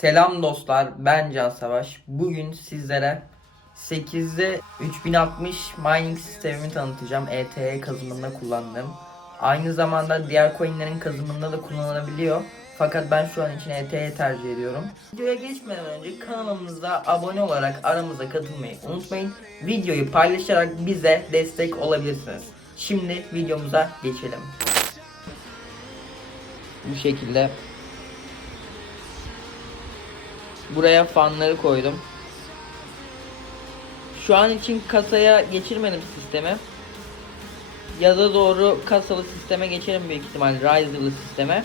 Selam dostlar, ben Can Savaş. Bugün sizlere 8'de 3060 mining sistemimi tanıtacağım. ETH kazımında kullandığım. Aynı zamanda diğer coinlerin kazımında da kullanılabiliyor. Fakat ben şu an için ETH'yi tercih ediyorum. Videoya geçmeden önce kanalımıza abone olarak aramıza katılmayı unutmayın. Videoyu paylaşarak bize destek olabilirsiniz. Şimdi videomuza geçelim. Bu şekilde Buraya fanları koydum. Şu an için kasaya geçirmedim sistemi. Yaza doğru kasalı sisteme geçerim büyük ihtimal Riser'lı sisteme.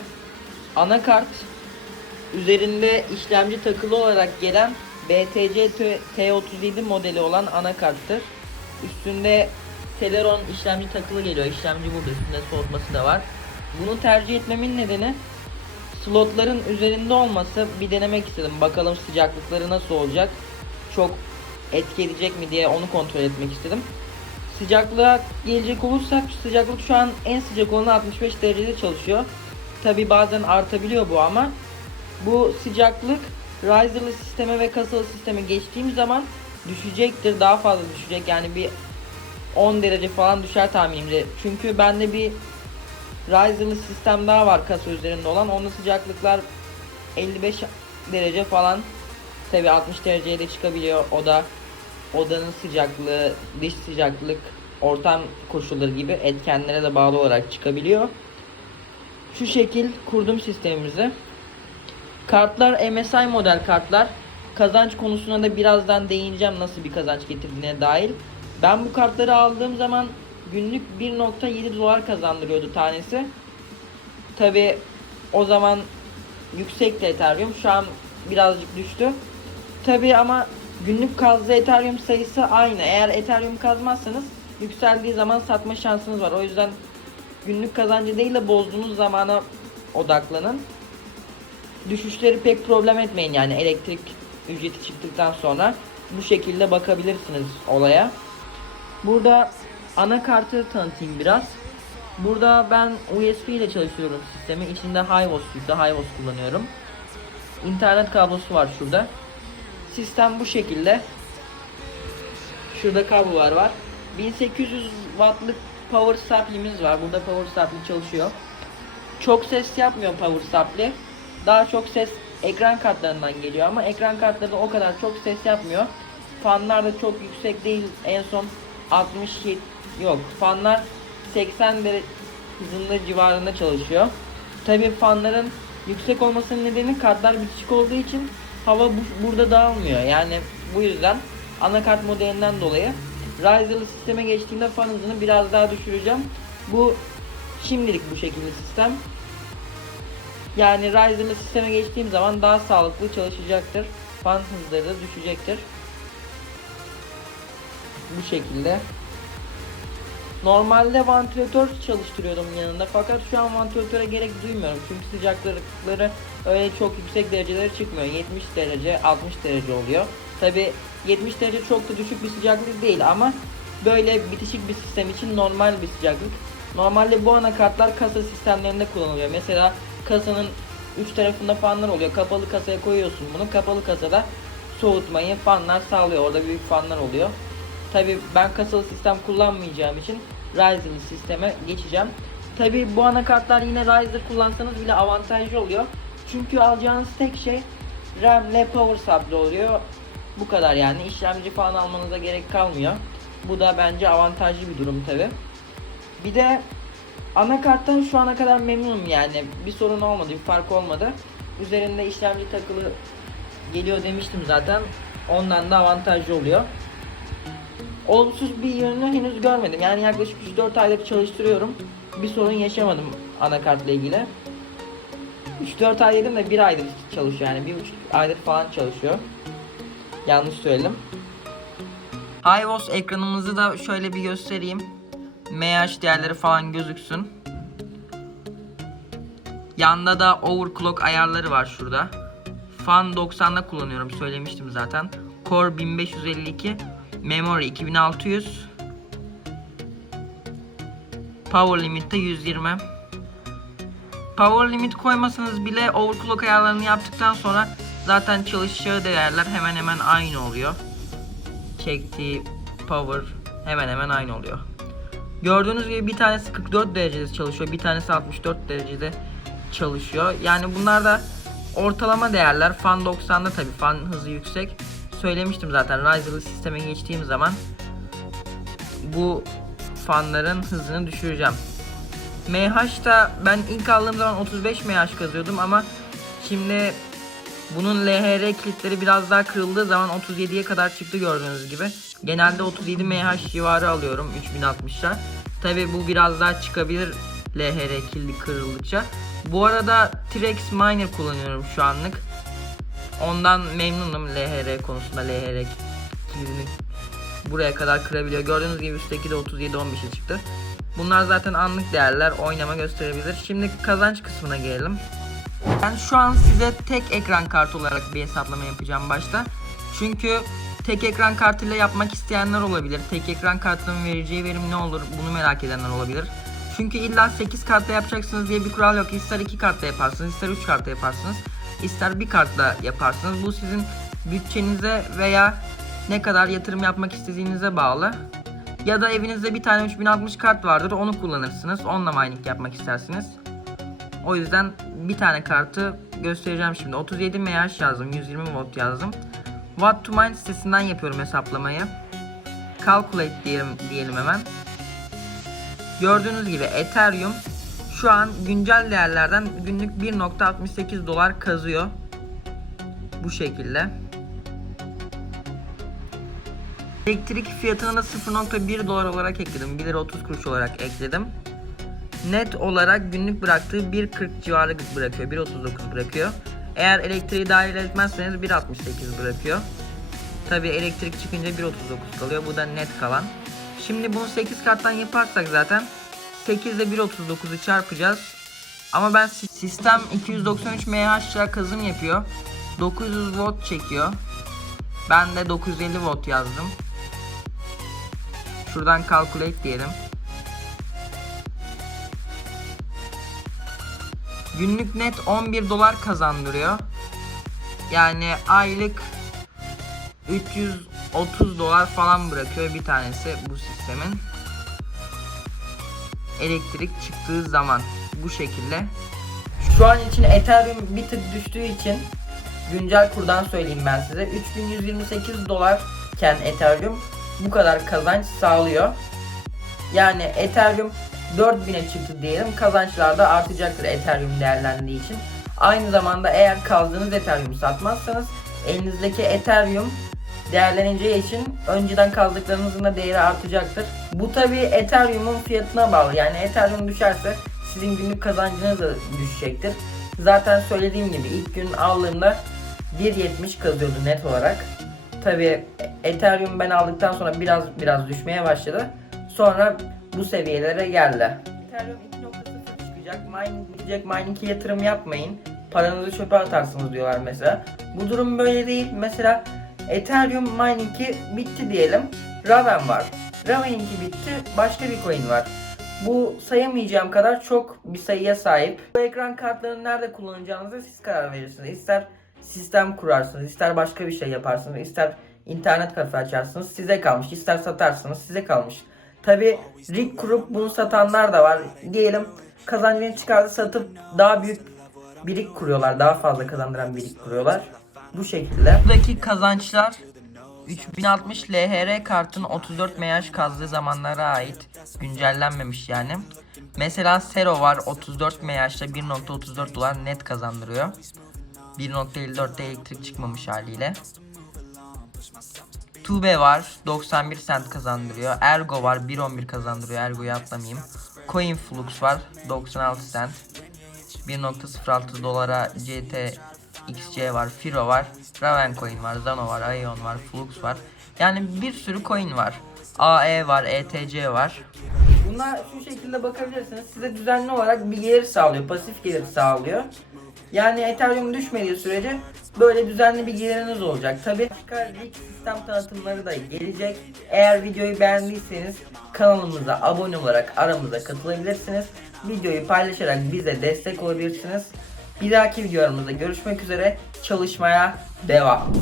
Anakart üzerinde işlemci takılı olarak gelen BTC T37 modeli olan anakarttır. Üstünde Celeron işlemci takılı geliyor. İşlemci burada üstünde soğutması da var. Bunu tercih etmemin nedeni slotların üzerinde olması bir denemek istedim. Bakalım sıcaklıkları nasıl olacak. Çok etki edecek mi diye onu kontrol etmek istedim. Sıcaklığa gelecek olursak sıcaklık şu an en sıcak olanı 65 derecede çalışıyor. Tabi bazen artabiliyor bu ama bu sıcaklık riser'lı sisteme ve kasalı sisteme geçtiğim zaman düşecektir. Daha fazla düşecek. Yani bir 10 derece falan düşer tahminimce. Çünkü bende bir Ryzen'lı sistem daha var kasa üzerinde olan. Onda sıcaklıklar 55 derece falan. Tabi 60 dereceye de çıkabiliyor. O da odanın sıcaklığı, dış sıcaklık, ortam koşulları gibi etkenlere de bağlı olarak çıkabiliyor. Şu şekil kurdum sistemimizi. Kartlar MSI model kartlar. Kazanç konusuna da birazdan değineceğim nasıl bir kazanç getirdiğine dair. Ben bu kartları aldığım zaman günlük 1.7 dolar kazandırıyordu tanesi. Tabi o zaman yüksekti Ethereum. Şu an birazcık düştü. Tabi ama günlük kazdığı Ethereum sayısı aynı. Eğer Ethereum kazmazsanız yükseldiği zaman satma şansınız var. O yüzden günlük kazancı değil de bozduğunuz zamana odaklanın. Düşüşleri pek problem etmeyin yani elektrik ücreti çıktıktan sonra bu şekilde bakabilirsiniz olaya. Burada anakartı tanıtayım biraz. Burada ben USB ile çalışıyorum sistemi. İçinde HiVos yüklü, HiVos kullanıyorum. İnternet kablosu var şurada. Sistem bu şekilde. Şurada kablolar var. 1800 wattlık power supply'miz var. Burada power supply çalışıyor. Çok ses yapmıyor power supply. Daha çok ses ekran kartlarından geliyor ama ekran kartları da o kadar çok ses yapmıyor. Fanlar da çok yüksek değil. En son 67 yok fanlar 80 derece hızında civarında çalışıyor. Tabi fanların yüksek olmasının nedeni kartlar bitişik olduğu için hava bu, burada dağılmıyor. Yani bu yüzden anakart modelinden dolayı Riser'lı sisteme geçtiğimde fan hızını biraz daha düşüreceğim. Bu şimdilik bu şekilde sistem. Yani Riser'lı sisteme geçtiğim zaman daha sağlıklı çalışacaktır. Fan hızları da düşecektir. Bu şekilde. Normalde vantilatör çalıştırıyordum yanında. Fakat şu an vantilatöre gerek duymuyorum. Çünkü sıcaklıkları öyle çok yüksek derecelere çıkmıyor. 70 derece 60 derece oluyor. Tabi 70 derece çok da düşük bir sıcaklık değil ama böyle bitişik bir sistem için normal bir sıcaklık. Normalde bu anakartlar kasa sistemlerinde kullanılıyor. Mesela kasanın üç tarafında fanlar oluyor. Kapalı kasaya koyuyorsun bunu. Kapalı kasada soğutmayı fanlar sağlıyor. Orada büyük fanlar oluyor. Tabi ben kasalı sistem kullanmayacağım için Ryzen sisteme geçeceğim. Tabi bu anakartlar yine Ryzen kullansanız bile avantajlı oluyor. Çünkü alacağınız tek şey RAM ile power supply oluyor. Bu kadar yani işlemci falan almanıza gerek kalmıyor. Bu da bence avantajlı bir durum tabi. Bir de anakarttan şu ana kadar memnunum yani. Bir sorun olmadı, bir fark olmadı. Üzerinde işlemci takılı geliyor demiştim zaten. Ondan da avantajlı oluyor olumsuz bir yönünü henüz görmedim. Yani yaklaşık 3-4 aydır çalıştırıyorum. Bir sorun yaşamadım anakartla ilgili. 3-4 ay dedim de 1 aydır çalışıyor yani 1,5 aydır falan çalışıyor. Yanlış söyledim. HiVos ekranımızı da şöyle bir göstereyim. MH değerleri falan gözüksün. Yanda da overclock ayarları var şurada. Fan 90'da kullanıyorum söylemiştim zaten. Core 1552 Memory 2600 Power limit'te 120 Power limit koymasanız bile overclock ayarlarını yaptıktan sonra Zaten çalışacağı değerler hemen hemen aynı oluyor. Çektiği power hemen hemen aynı oluyor. Gördüğünüz gibi bir tanesi 44 derecede çalışıyor, bir tanesi 64 derecede çalışıyor. Yani bunlar da ortalama değerler. Fan 90'da tabi fan hızı yüksek. Söylemiştim zaten Riser'lı sisteme geçtiğim zaman bu fanların hızını düşüreceğim. MH'da ben ilk aldığım zaman 35 MH kazıyordum ama şimdi bunun LHR kilitleri biraz daha kırıldığı zaman 37'ye kadar çıktı gördüğünüz gibi. Genelde 37 MH civarı alıyorum 3060'a. Tabi bu biraz daha çıkabilir LHR kilidi kırıldıkça. Bu arada T-Rex Miner kullanıyorum şu anlık. Ondan memnunum LHR konusunda LHR kilidini buraya kadar kırabiliyor. Gördüğünüz gibi üstteki de 37-15'e çıktı. Bunlar zaten anlık değerler oynama gösterebilir. Şimdi kazanç kısmına gelelim. Ben şu an size tek ekran kartı olarak bir hesaplama yapacağım başta. Çünkü tek ekran kartıyla yapmak isteyenler olabilir. Tek ekran kartının vereceği verim ne olur bunu merak edenler olabilir. Çünkü illa 8 kartla yapacaksınız diye bir kural yok. İster 2 kartla yaparsınız, ister 3 kartla yaparsınız, ister bir kartla yaparsınız. Bu sizin bütçenize veya ne kadar yatırım yapmak istediğinize bağlı. Ya da evinizde bir tane 3060 kart vardır onu kullanırsınız. Onunla mining yapmak istersiniz. O yüzden bir tane kartı göstereceğim şimdi. 37 mAh yazdım, 120 watt yazdım. Watt to Mine sitesinden yapıyorum hesaplamayı. Calculate diyelim, diyelim hemen. Gördüğünüz gibi Ethereum şu an güncel değerlerden günlük 1.68 dolar kazıyor. Bu şekilde. Elektrik fiyatını da 0.1 dolar olarak ekledim. 1 lira 30 kuruş olarak ekledim. Net olarak günlük bıraktığı 1.40 civarı bırakıyor. 1.39 bırakıyor. Eğer elektriği dahil etmezseniz 1.68 bırakıyor. Tabi elektrik çıkınca 1.39 kalıyor. Bu da net kalan. Şimdi bunu 8 karttan yaparsak zaten 8 ile 1.39'u çarpacağız. Ama ben si- sistem 293 mAh kazım yapıyor. 900 watt çekiyor. Ben de 950 watt yazdım. Şuradan calculate diyelim. Günlük net 11 dolar kazandırıyor. Yani aylık 330 dolar falan bırakıyor bir tanesi bu sistemin. Elektrik çıktığı zaman bu şekilde. Şu an için Ethereum bir tık düştüğü için güncel kurdan söyleyeyim ben size. 3128 dolarken Ethereum bu kadar kazanç sağlıyor. Yani Ethereum 4000'e çıktı diyelim. Kazançlar da artacaktır Ethereum değerlendiği için. Aynı zamanda eğer kazdığınız Ethereum'u satmazsanız elinizdeki Ethereum değerleneceği için önceden kazdıklarınızın da değeri artacaktır. Bu tabi Ethereum'un fiyatına bağlı. Yani Ethereum düşerse sizin günlük kazancınız da düşecektir. Zaten söylediğim gibi ilk gün aldığımda 1.70 kazıyordu net olarak. Tabi Ethereum ben aldıktan sonra biraz biraz düşmeye başladı. Sonra bu seviyelere geldi. Ethereum 2.0 çıkacak. Mining bitecek. Mining'e yatırım yapmayın. Paranızı çöpe atarsınız diyorlar mesela. Bu durum böyle değil. Mesela Ethereum mining'i bitti diyelim. Raven var. Raven'inki bitti. Başka bir coin var. Bu sayamayacağım kadar çok bir sayıya sahip. Bu ekran kartlarını nerede kullanacağınıza siz karar verirsiniz. İster sistem kurarsınız, ister başka bir şey yaparsınız, ister internet kafe açarsınız. Size kalmış. İster satarsınız, size kalmış. Tabi rig kurup bunu satanlar da var. Diyelim kazancını çıkardı satıp daha büyük birik kuruyorlar. Daha fazla kazandıran birik kuruyorlar. Bu şekilde. Buradaki kazançlar 3060 LHR kartın 34 mAh kazdığı zamanlara ait güncellenmemiş yani. Mesela Sero var 34 mAh'da 1.34 dolar net kazandırıyor. 1.54'te elektrik çıkmamış haliyle. Tube var 91 cent kazandırıyor. Ergo var 1.11 kazandırıyor. Ergo'yu atlamayayım. Coinflux var 96 cent. 1.06 dolara CT XC var, Firo var, Raven coin var, Zano var, Aion var, Flux var. Yani bir sürü coin var. AE var, ETC var. Bunlar şu şekilde bakabilirsiniz. Size düzenli olarak bir gelir sağlıyor, pasif gelir sağlıyor. Yani Ethereum düşmediği sürece böyle düzenli bir geliriniz olacak. Tabi başka rig sistem tanıtımları da gelecek. Eğer videoyu beğendiyseniz kanalımıza abone olarak aramıza katılabilirsiniz. Videoyu paylaşarak bize destek olabilirsiniz. Bir dahaki videolarımızda görüşmek üzere. Çalışmaya devam.